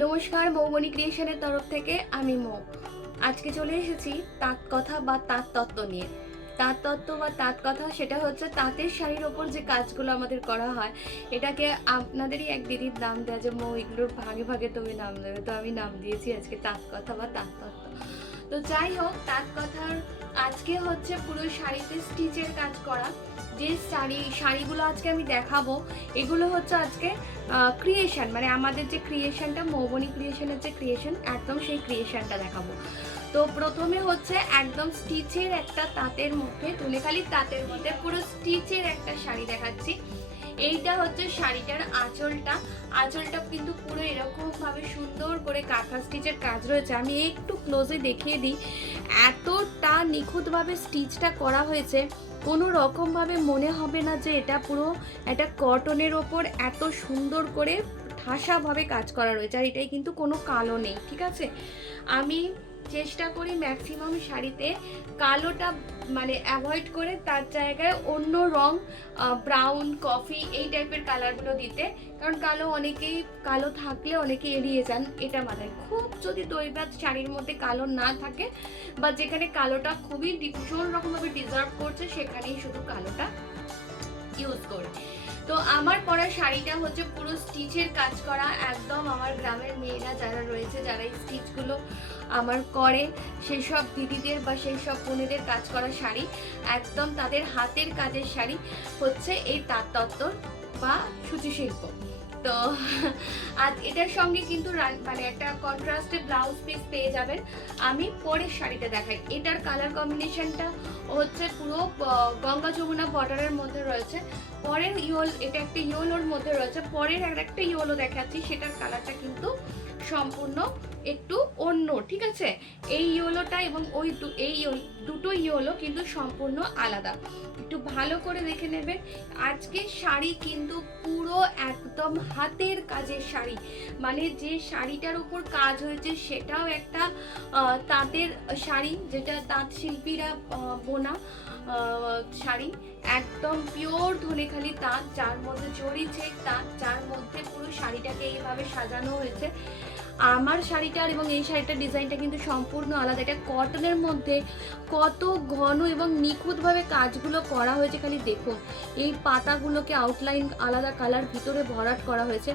নমস্কার, মৌবনী ক্রিয়েশনের তরফ থেকে আমি মৌ। আজকে চলে এসেছি তাঁত কথা বা তাঁত তত্ত্ব নিয়ে। তাঁত তত্ত্ব বা তাঁত কথা সেটা হচ্ছে তাঁতের শাড়ির ওপর যে কাজগুলো আমাদের করা হয়, এটাকে আপনাদেরই এক দিদির নাম দেওয়া যে মৌ এগুলোর ভাগে ভাগে তুমি নাম দেবে, তো আমি নাম দিয়েছি আজকে তাঁত কথা বা তাঁত তত্ত্ব। তো যাই হোক, তাঁত কথার আজকে হচ্ছে পুরো শাড়িতে স্টিচের কাজ করা। যে শাড়িগুলো আজকে আমি দেখাবো, এগুলো হচ্ছে আজকে ক্রিয়েশন, মানে আমাদের যে ক্রিয়েশনটা, মৌবনী ক্রিয়েশনের যে ক্রিয়েশন, একদম সেই ক্রিয়েশনটা দেখাবো। তো প্রথমে হচ্ছে একদম স্টিচের একটা তাঁতের মধ্যে, তুলেখালি তাঁতের মধ্যে পুরো স্টিচের একটা শাড়ি দেখাচ্ছি। এইটা হচ্ছে শাড়িটার আঁচলটা কিন্তু পুরো এরকম ভাবে সুন্দর করে কাঁথা স্টিচের কাজ রয়েছে। আমি একটু ক্লোজে দেখিয়ে দিই, এতটা নিখুঁতভাবে স্টিচটা করা হয়েছে, কোনো রকমভাবে মনে হবে না যে এটা পুরো একটা কটনের ওপর এত সুন্দর করে ঠাসাভাবে কাজ করা রয়েছে। আর এটাই কিন্তু কোনো কালো নেই, ঠিক আছে। আমি চেষ্টা করি ম্যাক্সিমাম শাড়িতে কালোটা মানে অ্যাভয়েড করে তার জায়গায় অন্য রং, ব্রাউন, কফি এই টাইপের কালারগুলো দিতে, কারণ কালো থাকলে অনেকেই এড়িয়ে যান, এটা মানে খুব যদি দৈবাত শাড়ির মধ্যে কালো না থাকে বা যেখানে কালোটা খুবই ভীষণ রকমভাবে ডিজার্ভ করছে সেখানেই শুধু কালোটা ইউজ করে। তো আমার পরা শাড়িটা হচ্ছে পুরো স্টিচের কাজ করা, একদম আমার গ্রামের মেয়েরা যারা রয়েছে, যারা এই স্টিচগুলো আমার করে, সেই সব দিদিদের বা সেই সব বোনেদের কাজ করা শাড়ি, একদম তাদের হাতের কাজের শাড়ি হচ্ছে এই তাঁত তত্ত্ব বা সূচি শিল্প। তো আজ এটার সঙ্গে কিন্তু মানে একটা কন্ট্রাস্টে ব্লাউজ পিস পেয়ে যাবেন। আমি পরের শাড়িটা দেখাই। এটার কালার কম্বিনেশনটা হচ্ছে পুরো গঙ্গা যমুনা বর্ডারের মধ্যে রয়েছে। পরের এটা একটা ইয়েলোর মধ্যে রয়েছে। পরের একটা ইয়েলো দেখাচ্ছি, সেটার কালারটা কিন্তু সম্পূর্ণ একটু অন্য, ঠিক আছে। এই ইয়েলোটা এবং এই দুটো ইয়েলো কিন্তু সম্পূর্ণ আলাদা, একটু ভালো করে দেখে নেবেন। আজকে শাড়ি কিন্তু পুরো একদম হাতের কাজের শাড়ি, মানে যে শাড়িটার উপর কাজ হয়েছে সেটাও একটা তাঁতের শাড়ি, যেটা তাঁত শিল্পীরা বোনা শাড়ি, একদম পিওর ধনেখালি তাঁত, যার মধ্যে জড়ি ছেক তাঁত, যার মধ্যে পুরো শাড়িটাকে এইভাবে সাজানো হয়েছে। আমার শাড়িটার এবং এই শাড়িটার ডিজাইনটা কিন্তু সম্পূর্ণ আলাদা। এটা কটনের মধ্যে কত ঘন এবং নিখুঁতভাবে কাজগুলো করা হয়েছে, খালি দেখুন। এই পাতাগুলোকে আউটলাইন আলাদা কালার ভিতরে ভরাট করা হয়েছে,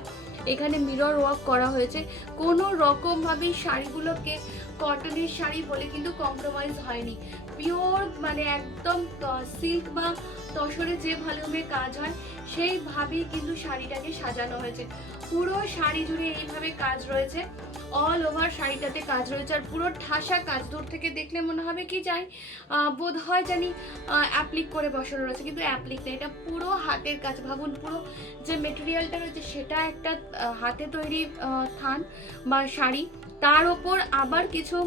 এখানে মিরর ওয়ার্ক করা হয়েছে। কোনো রকমভাবেই শাড়িগুলোকে কটনের শাড়ি বলে কিন্তু কম্প্রোমাইজ হয়নি, পিওর মানে একদম সিল্ক বা তসরে যে ভলিউমে কাজ হয় সেইভাবেই কিন্তু শাড়িটাকে সাজানো হয়েছে। পুরো শাড়ি জুড়ে এইভাবে কাজ রয়েছে, অল ওভার শাড়িটাতে কাজ রয়েছে। আর পুরো ঠাসা কাজ, দূর থেকে দেখলে মনে হবে কি যাই বোধ হয় জানি অ্যাপ্লিক করে বসানো রয়েছে, কিন্তু অ্যাপ্লিক না, এটা পুরো হাতের কাজ। ভাবুন, পুরো যে মেটেরিয়ালটা রয়েছে সেটা একটা হাতে তৈরি থান বা শাড়ি, তার ওপর আবার কিছু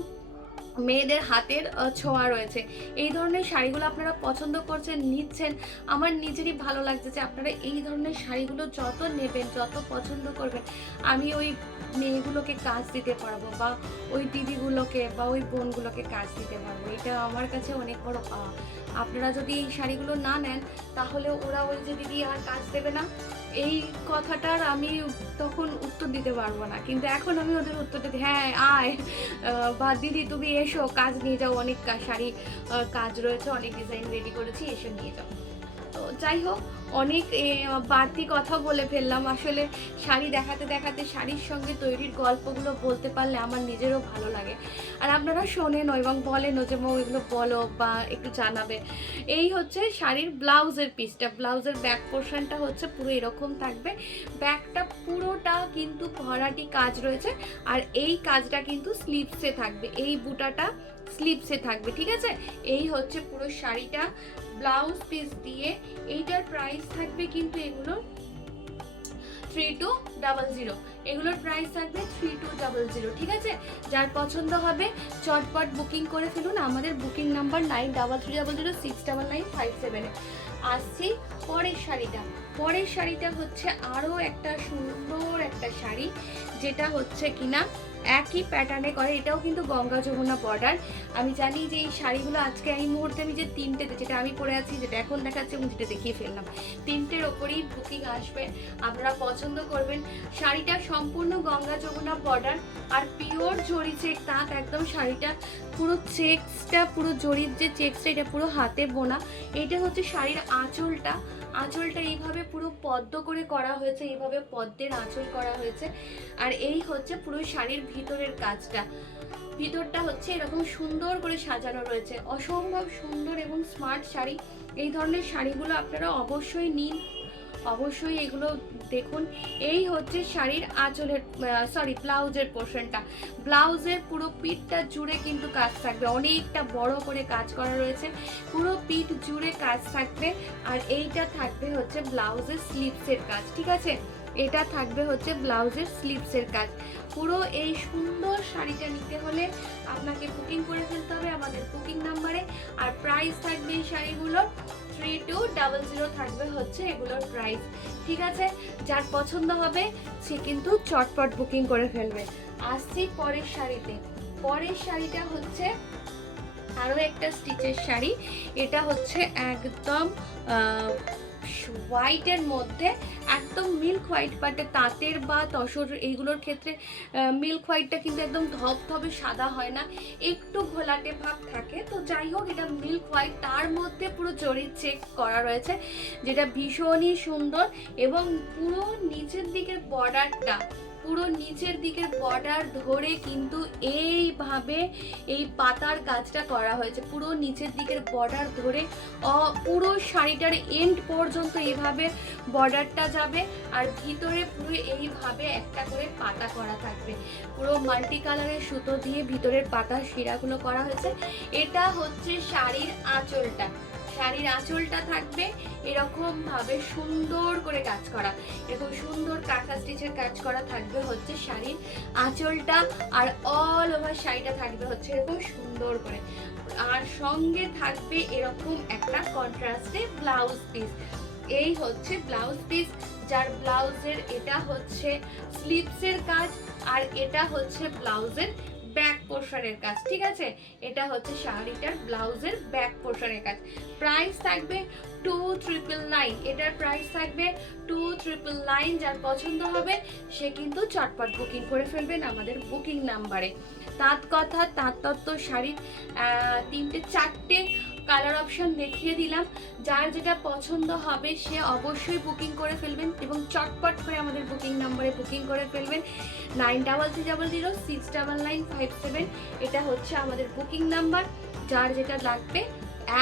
মেয়েদের হাতের ছোঁয়া রয়েছে। এই ধরনের শাড়িগুলো আপনারা পছন্দ করছেন, নিচ্ছেন, আমার নিজেরই ভালো লাগছে যে আপনারা এই ধরনের শাড়িগুলো যত নেবেন, যত পছন্দ করবেন, আমি ওই মেয়েগুলোকে কাজ দিতে পারবো বা ওই দিদিগুলোকে বা ওই বোনগুলোকে কাজ দিতে পারবো। এটা আমার কাছে অনেক বড় পাওয়া। আপনারা যদি এই শাড়িগুলো না নেন, তাহলে ওরা ওই যে দিদি আর কাজ দেবে না, এই কথাটার আমি তখন উত্তর দিতে পারবো না। কিন্তু এখন আমি ওদের উত্তরটা দিই, হ্যাঁ আয় বা দিদি তুমি এসো, কাজ নিয়ে যাও, অনেক শাড়ি কাজ রয়েছে, অনেক ডিজাইন রেডি করেছি, এসে নিয়ে যাও। তো যাই হোক, অনেক বাড়তি কথা বলে ফেললাম। আসলে শাড়ি দেখাতে দেখাতে শাড়ির সঙ্গে তৈরির গল্পগুলো বলতে পারলে আমার নিজেরও ভালো লাগে, আর আপনারা শোনেনও এবং বলেনও যে মৌ এগুলো বলো বা একটু জানাবে। এই হচ্ছে শাড়ির ব্লাউজের পিসটা, ব্লাউজের ব্যাক পোর্শনটা হচ্ছে পুরো এরকম থাকবে। ব্যাকটা পুরোটা কিন্তু ভরাটি কাজ রয়েছে, আর এই কাজটা কিন্তু স্লিভসে থাকবে, এই বুটাটা স্লিভসে থাকবে, ঠিক আছে। এই হচ্ছে পুরো শাড়িটা ব্লাউজ পিস দিয়ে। এইটার প্রাইস থাকবে কিন্তু এগুলো 3200, এগুলোর প্রাইস থাকবে 3200, ঠিক আছে। যার পছন্দ হবে চটপট বুকিং করে ফেলুন। আমাদের বুকিং নাম্বার 9300069957। আসছি পরের শাড়িটা হচ্ছে আরও একটা সুন্দর একটা শাড়ি, যেটা হচ্ছে কিনা একই প্যাটার্নে করে। এটাও কিন্তু গঙ্গা যমুনা বর্ডার। আমি জানি যে এই শাড়িগুলো আজকে এই মুহূর্তে আমি যে তিনটেতে, যেটা আমি পরে আছি, যেটা এখন দেখাচ্ছে এবং যেটা দেখিয়ে ফেললাম, তিনটের ওপরেই বুকিং আসবে, আপনারা পছন্দ করবেন। শাড়িটা সম্পূর্ণ গঙ্গা যমুনা বর্ডার আর পিওর জরি চেক তাঁত, একদম শাড়িটা পুরো চেক্সটা, পুরো জরির যে চেক্সটা, এটা পুরো হাতে বোনা। এটা হচ্ছে শাড়ির আঁচলটা, আঁচলটা এইভাবে পুরো পদ্ম করে করা হয়েছে, এইভাবে পদ্মের আঁচল করা হয়েছে। আর এই হচ্ছে পুরো শাড়ির ভিতরের কাজটা, ভিতরটা হচ্ছে এরকম সুন্দর করে সাজানো রয়েছে, অসম্ভব সুন্দর এবং স্মার্ট শাড়ি। এই ধরনের শাড়িগুলো আপনারা অবশ্যই নিন, অবশ্যই এগুলো দেখুন। এই হচ্ছে শাড়ির আঁচলের ব্লাউজের পোর্শনটা। ব্লাউজের পুরো পিঠটা জুড়ে কিন্তু কাজ থাকবে, অনেকটা বড় করে কাজ করা রয়েছে, পুরো পিঠ জুড়ে কাজ থাকবে। আর এইটা থাকবে হচ্ছে ব্লাউজের স্লিভসের কাজ, ঠিক আছে? এটা থাকবে হচ্ছে ব্লাউজের স্লিভসের কাজ। পুরো এই সুন্দর শাড়িটা নিতে হলে আপনাকে বুকিং করে ফেলতে হবে আমাদের বুকিং নাম্বারে। আর প্রাইস থাকবে এই শাড়িগুলোর 3200 থাকবে হচ্ছে এগুলোর প্রাইস, ঠিক আছে? যার পছন্দ হবে সে কিন্তু চটপট বুকিং করে ফেলবে। আসছি পরের শাড়িতে। পরের শাড়িটা হচ্ছে আরও একটা স্টিচের শাড়ি। এটা হচ্ছে একদম হোয়াইটের মধ্যে, একদম মিল্ক হোয়াইট, বাট তাঁতের বা তসর এইগুলোর ক্ষেত্রে মিল্ক হোয়াইটটা কিন্তু একদম ধবধবে সাদা হয় না, একটু ঘোলাটে ভাব থাকে। তো যাই হোক, এটা মিল্ক হোয়াইট, তার মধ্যে পুরো জরির চেক করা রয়েছে, যেটা ভীষণই সুন্দর। এবং পুরো নিচের দিকের বর্ডারটা, পুরো নিচের দিকের বর্ডার ধরে কিন্তু এইভাবে এই পাতার কাজটা করা হয়েছে, পুরো নিচের দিকের বর্ডার ধরে পুরো শাড়িটার এন্ড পর্যন্ত এইভাবে বর্ডারটা যাবে। আর ভিতরে পুরো এইভাবে একটা করে পাতা করা থাকবে, পুরো মাল্টি কালারের সুতো দিয়ে ভিতরের পাতার শিরাগুলো করা হয়েছে। এটা হচ্ছে শাড়ির আঁচলটা। শাড়ির আঁচলটা থাকবে এরকম ভাবে সুন্দর করে কাজ করা, এরকম সুন্দর কাঁথা স্টিচের কাজ করা থাকবে হচ্ছে শাড়ির আঁচলটা। আর অল ওভার শাড়িটা থাকবে হচ্ছে এরকম সুন্দর করে। আর সঙ্গে থাকবে এরকম একটা কন্ট্রাস্টে ব্লাউজ পিস। এই হচ্ছে ব্লাউজ পিস, যার ব্লাউজের এটা হচ্ছে স্লিভসের কাজ, আর এটা হচ্ছে ব্লাউজের ব্যাক পোর্শনের কাজ, ঠিক আছে? এটা হচ্ছে শাড়িটার ব্লাউজের ব্যাক পোর্শনের কাজ। প্রাইস থাকবে 2999, এটার প্রাইস থাকবে 2999। যার পছন্দ হবে সে কিন্তু চটপট বুকিং করে ফেলবেন আমাদের বুকিং নাম্বারে। তাঁত কথা, তাঁত তত্ত্ব শাড়ির 3-4টে কালার অপশন দেখিয়ে দিলাম। যার যেটা পছন্দ হবে সে অবশ্যই বুকিং করে ফেলবেন এবং চটপট করে আমাদের বুকিং নাম্বারে বুকিং করে ফেলবেন। 9300699557, এটা হচ্ছে আমাদের বুকিং নাম্বার। যার যেটা লাগবে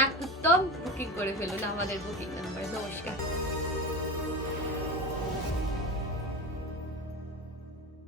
একদম বুকিং করে ফেলুন আমাদের বুকিং নাম্বারে। নমস্কার।